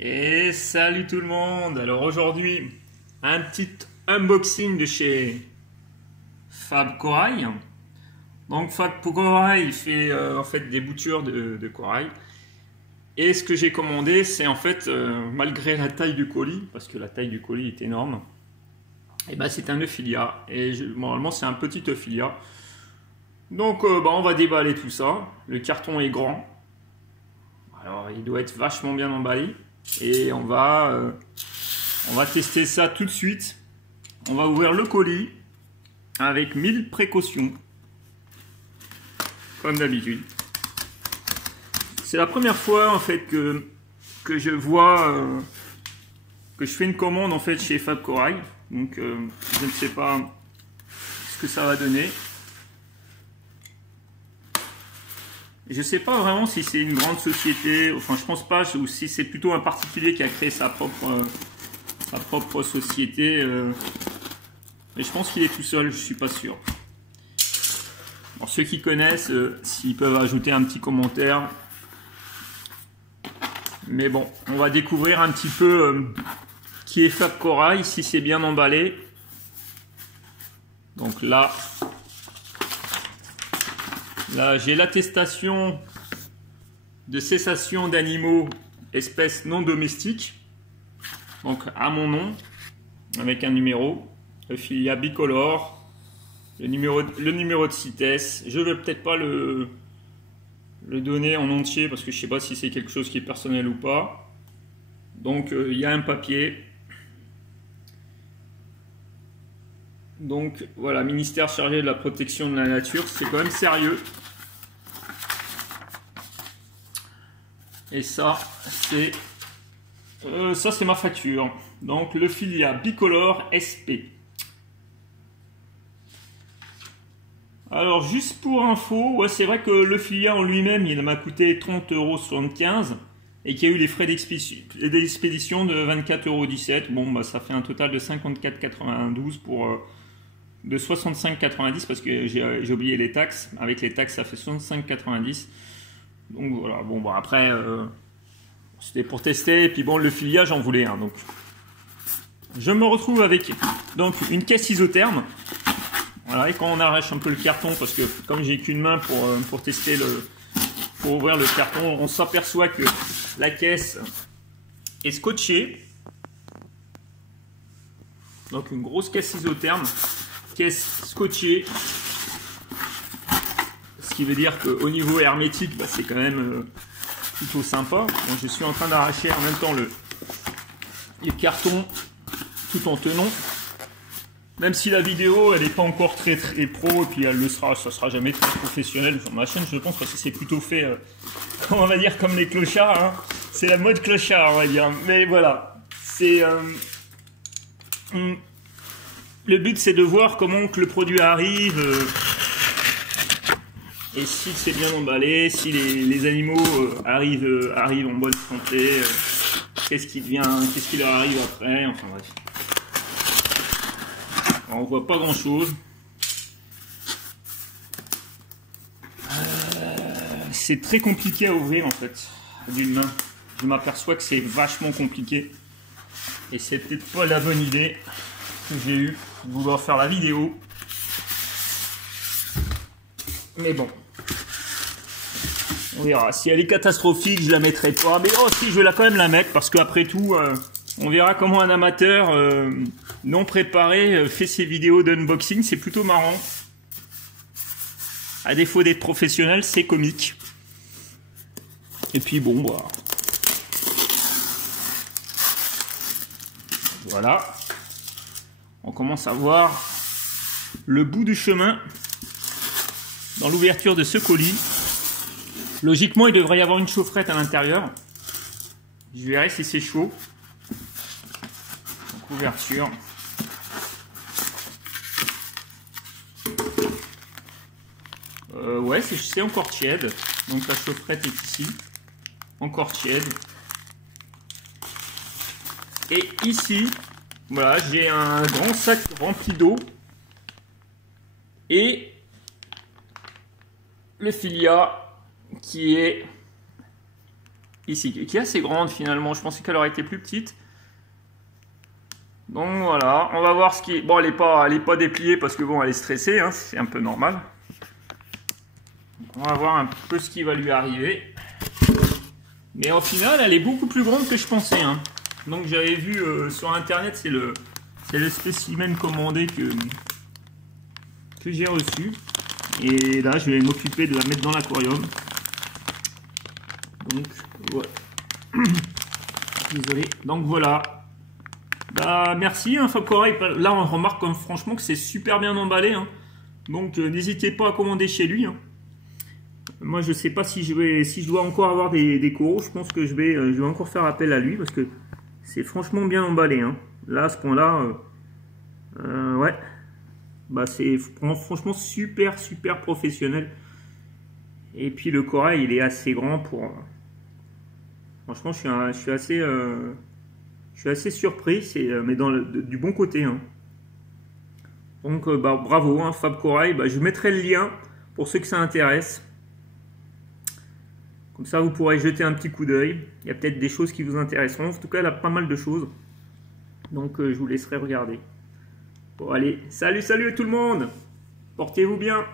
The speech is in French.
Et salut tout le monde. Alors aujourd'hui, un petit unboxing de chez Fab Corail. Donc Fab Corail il fait en fait des boutures de corail. Et ce que j'ai commandé, c'est en fait, malgré la taille du colis, parce que la taille du colis est énorme, et ben c'est un Euphilia. Et normalement c'est un petit Euphilia. Donc on va déballer tout ça. Le carton est grand. Alors il doit être vachement bien emballé. Et on va tester ça tout de suite. On va ouvrir le colis avec 1000 précautions. Comme d'habitude. C'est la première fois en fait que je vois que je fais une commande en fait chez Fab Corail. Donc je ne sais pas ce que ça va donner. Je ne sais pas vraiment si c'est une grande société, enfin je pense pas, ou si c'est plutôt un particulier qui a créé sa propre société. Mais je pense qu'il est tout seul, je suis pas sûr. Alors, ceux qui connaissent, s'ils peuvent ajouter un petit commentaire. Mais bon, on va découvrir un petit peu qui est Fab Corail, si c'est bien emballé. Donc là j'ai l'attestation de cessation d'animaux espèces non domestiques. Donc à mon nom, avec un numéro, Euphilia bicolore, le numéro de CITES. Je ne vais peut-être pas le donner en entier parce que je ne sais pas si c'est quelque chose qui est personnel ou pas. Donc il y a un papier. Donc voilà, ministère chargé de la protection de la nature, c'est quand même sérieux. Et ça c'est ma facture. Donc l'Euphilia bicolore SP. Alors juste pour info, ouais, c'est vrai que l'Euphilia en lui-même il m'a coûté 30,75 € et qu'il y a eu les frais d'expédition de 24,17 €. Bon bah ça fait un total de 54,92 € pour de 65,90 parce que j'ai oublié les taxes. Avec les taxes ça fait 65,90. Donc voilà, bon bah après c'était pour tester et puis bon l'Euphilia j'en voulais un. Donc je me retrouve avec donc une caisse isotherme. Voilà, et quand on arrache un peu le carton, parce que comme j'ai qu'une main pour tester pour ouvrir le carton, on s'aperçoit que la caisse est scotchée. Donc une grosse caisse isotherme, caisse scotchée. Ce qui veut dire qu'au niveau hermétique, bah, c'est quand même plutôt sympa. Donc, je suis en train d'arracher en même temps le carton tout en tenant. Même si la vidéo elle n'est pas encore très pro, et puis elle le sera, ça sera jamais très professionnel sur ma chaîne, je pense, parce que c'est plutôt fait, on va dire, comme les clochards. Hein. C'est la mode clochard, on va dire. Mais voilà, c'est le but, c'est de voir comment que le produit arrive. Et si c'est bien emballé, si les animaux arrivent en bonne santé, qu'est-ce qui leur arrive après, enfin bref. Alors, on voit pas grand chose. C'est très compliqué à ouvrir en fait, d'une main. Je m'aperçois que c'est vachement compliqué. Et c'est peut-être pas la bonne idée que j'ai eue de vouloir faire la vidéo. Mais bon. On verra. Si elle est catastrophique, je la mettrai pas. Mais oh si, je vais quand même la mettre parce qu'après tout, on verra comment un amateur non préparé fait ses vidéos d'unboxing. C'est plutôt marrant. À défaut d'être professionnel, c'est comique. Et puis bon, voilà. Voilà. On commence à voir le bout du chemin dans l'ouverture de ce colis. Logiquement, il devrait y avoir une chaufferette à l'intérieur. Je verrai si c'est chaud. Donc, ouverture. Ouais, c'est encore tiède. Donc la chaufferette est ici. Encore tiède. Et ici, voilà, j'ai un grand sac rempli d'eau. Et l'Euphilia qui est ici, qui est assez grande finalement. Je pensais qu'elle aurait été plus petite. Donc voilà, on va voir ce qui... Bon, elle est pas dépliée parce que bon, elle est stressée, hein, c'est un peu normal. On va voir un peu ce qui va lui arriver. Mais au final, elle est beaucoup plus grande que je pensais. Hein. Donc j'avais vu sur internet, c'est le spécimen commandé que j'ai reçu. Et là, je vais m'occuper de la mettre dans l'aquarium. Donc, ouais. Désolé. Donc voilà. Bah merci, hein, Fab Corail. Là, on remarque franchement que c'est super bien emballé. Hein. Donc n'hésitez pas à commander chez lui. Hein. Moi, je sais pas si je dois encore avoir des coraux. Je pense que je vais encore faire appel à lui parce que c'est franchement bien emballé. Hein. Là, à ce point-là, ouais, bah c'est franchement super professionnel. Et puis le corail, il est assez grand pour. Franchement, je suis assez surpris. Mais du bon côté. Hein. Donc, bah, bravo, hein, Fab Corail. Bah, je mettrai le lien pour ceux que ça intéresse. Comme ça, vous pourrez jeter un petit coup d'œil. Il y a peut-être des choses qui vous intéresseront. En tout cas, il y a pas mal de choses. Donc, je vous laisserai regarder. Bon, allez, salut tout le monde. Portez-vous bien.